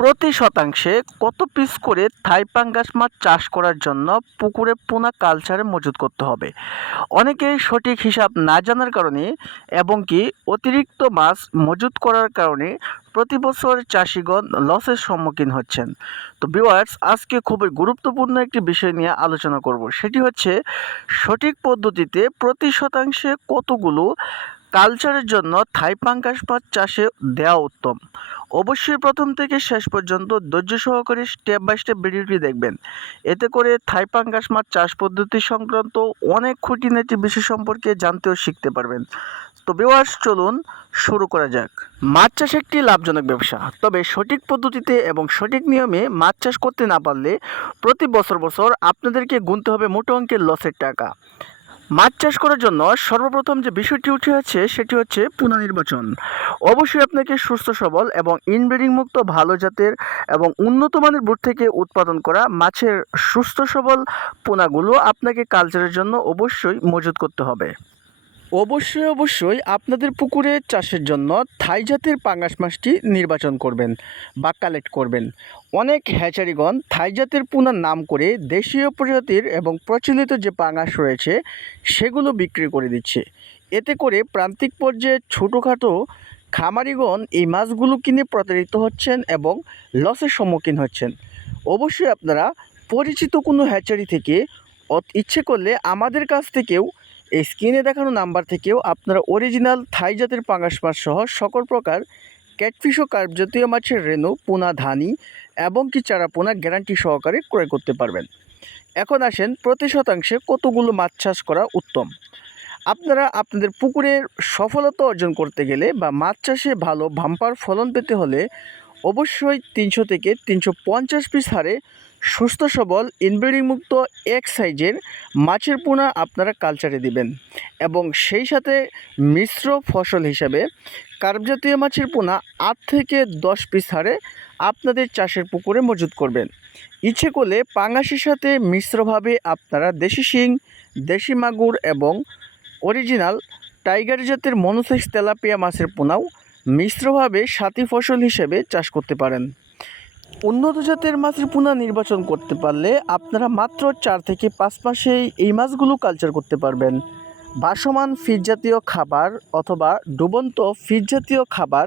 প্রতি শতাংশে কত পিস করে থাই পাঙ্গাস মাছ চাষ করার জন্য পুকুরে পোনা কালচারে মজুত করতে হবে? অনেকেই সঠিক হিসাব না জানার কারণে এবং কি অতিরিক্ত মাছ মজুত করার কারণে প্রতি বছর চাষিগণ লসের সম্মুখীন হচ্ছেন। তো ভিউয়ার্স আজকে খুবই গুরুত্বপূর্ণ একটি বিষয় নিয়ে আলোচনা করব। সেটি হচ্ছে সঠিক পদ্ধতিতে প্রতি শতাংশে কতগুলো কালচারের জন্য থাই পাঙ্গাস মাছ চাষে দেওয়া উত্তম? অবশ্যই প্রথম থেকে শেষ পর্যন্ত ধৈর্য সহকারে স্টেপ বাই স্টেপ ভিডিওটি দেখবেন। এতে করে থাই পাঙ্গাস মাছ চাষ পদ্ধতি সংক্রান্ত অনেক খুঁটিনাটি বিষয় সম্পর্কে জানতে ও শিখতে পারবেন। তো বিওয়ার্স চলুন শুরু করা যাক। মাছ চাষ একটি লাভজনক ব্যবসা। তবে সঠিক পদ্ধতিতে এবং সঠিক নিয়মে মাছ চাষ করতে না পারলে প্রতি বছর বছর আপনাদেরকে গুনতে হবে মোটো অঙ্কের লসের টাকা। মাছ চাষ করার জন্য সর্বপ্রথম যে বিষয়টি উঠে আছে, সেটি হচ্ছে পুনর্নির্বাচন অবশ্যই আপনাকে সুস্থ, সবল এবং ইনব্রিডিং মুক্ত, ভালো জাতের এবং উন্নত মানের বুট থেকে উৎপাদন করা মাছের সুস্থ, সবল পোনাগুলো আপনাকে কালচারের জন্য অবশ্যই মজুত করতে হবে। অবশ্যই অবশ্যই আপনাদের পুকুরে চাষের জন্য থাই জাতের পাঙ্গাস মাছটি নির্বাচন করবেন বা কালেক্ট করবেন। অনেক হ্যাচারিগণ থাই জাতের পুনার নাম করে দেশীয় প্রজাতির এবং প্রচলিত যে পাঙ্গাস রয়েছে, সেগুলো বিক্রি করে দিচ্ছে। এতে করে প্রান্তিক পর্যায়ে ছোটোখাটো খামারিগণ এই মাছগুলো কিনে প্রতারিত হচ্ছেন এবং লসের সম্মুখীন হচ্ছেন। অবশ্যই আপনারা পরিচিত কোনো হ্যাচারি থেকে ইচ্ছে করলে আমাদের কাছ থেকেও এই স্ক্রিনে দেখানো নাম্বার থেকেও আপনারা অরিজিনাল থাই জাতের পাঙ্গাস মাছ সহ সকল প্রকার ক্যাটফিশ ও কার্প জাতীয় মাছের রেনু পোনা, ধানি এবং কি চারা পোনা গ্যারান্টি সহকারে ক্রয় করতে পারবেন। এখন আসেন প্রতি শতাংশে কতগুলো মাছ চাষ করা উত্তম। আপনারা আপনাদের পুকুরের সফলতা অর্জন করতে গেলে বা মাছ চাষে ভালো ভাম্পার ফলন পেতে হলে অবশ্যই তিনশো থেকে তিনশো পঞ্চাশ পিস হারে সুস্থ সবল ইনব্রিডিং মুক্ত এক সাইজের মাছের পোনা আপনারা কালচারে দিবেন। এবং সেই সাথে মিশ্র ফসল হিসাবে কার্প জাতীয় মাছের পোনা আট থেকে দশ পিস হারে আপনাদের চাষের পুকুরে মজুত করবেন। ইচ্ছে করলে পাঙ্গাসের সাথে মিশ্রভাবে আপনারা দেশি শিং, দেশি মাগুর এবং অরিজিনাল টাইগার জাতের মনোসেক্স তেলাপিয়া মাছের পোনাও মিশ্রভাবে সাথী ফসল হিসেবে চাষ করতে পারেন। উন্নত জাতের মাছের পুনা নির্বাচন করতে পারলে আপনারা মাত্র চার থেকে পাঁচ মাসেই এই মাছগুলো কালচার করতে পারবেন। ভাসমান ফিজ জাতীয় খাবার অথবা ডুবন্ত ফিজ জাতীয় খাবার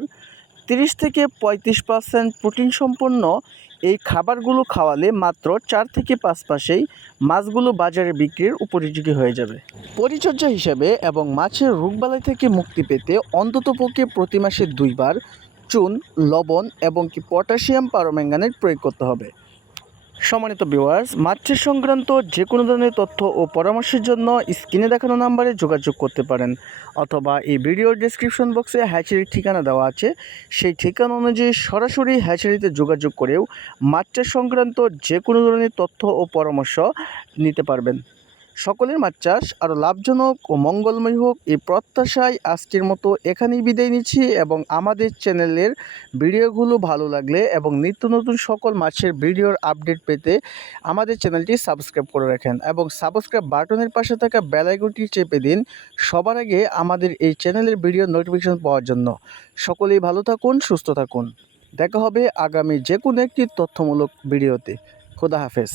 তিরিশ থেকে পঁয়ত্রিশ পার্সেন্ট প্রোটিন সম্পন্ন এই খাবারগুলো খাওয়ালে মাত্র চার থেকে পাঁচ পাশেই মাছগুলো বাজারে বিক্রির উপযোগী হয়ে যাবে। পরিচর্যা হিসাবে এবং মাছের রোগবালাই থেকে মুক্তি পেতে অন্ততপক্ষে প্রতি মাসে দুইবার চুন, লবণ এবং কি পটাশিয়াম পারোম্যাঙ্গানেট প্রয়োগ করতে হবে। সম্মানিত ভিউয়ার্স মাতৃ সংক্রান্ত যে কোনো ধরনের তথ্য ও পরামর্শের জন্য স্ক্রিনে দেখানো নাম্বারে যোগাযোগ করতে পারেন অথবা এই ভিডিওর ডিসক্রিপশন বক্সে হ্যাচারির ঠিকানা দেওয়া আছে। সেই ঠিকানা অনুযায়ী সরাসরি হ্যাচারিতে যোগাযোগ করেও মাতৃ সংক্রান্ত যে কোনো ধরনের তথ্য ও পরামর্শ নিতে পারবেন। সকলের মাছ চাষ আরও লাভজনক ও মঙ্গলময় হোক এই প্রত্যাশায় আজকের মতো এখানেই বিদায় নিচ্ছি এবং আমাদের চ্যানেলের ভিডিওগুলো ভালো লাগলে এবং নিত্য নতুন সকল মাছের ভিডিওর আপডেট পেতে আমাদের চ্যানেলটি সাবস্ক্রাইব করে রাখেন এবং সাবস্ক্রাইব বাটনের পাশে থাকা বেল আইকনটি চেপে দিন সবার আগে আমাদের এই চ্যানেলের ভিডিও নোটিফিকেশন পাওয়ার জন্য। সকলেই ভালো থাকুন, সুস্থ থাকুন। দেখা হবে আগামী যে কোনো একটি তথ্যমূলক ভিডিওতে। খোদা হাফেজ।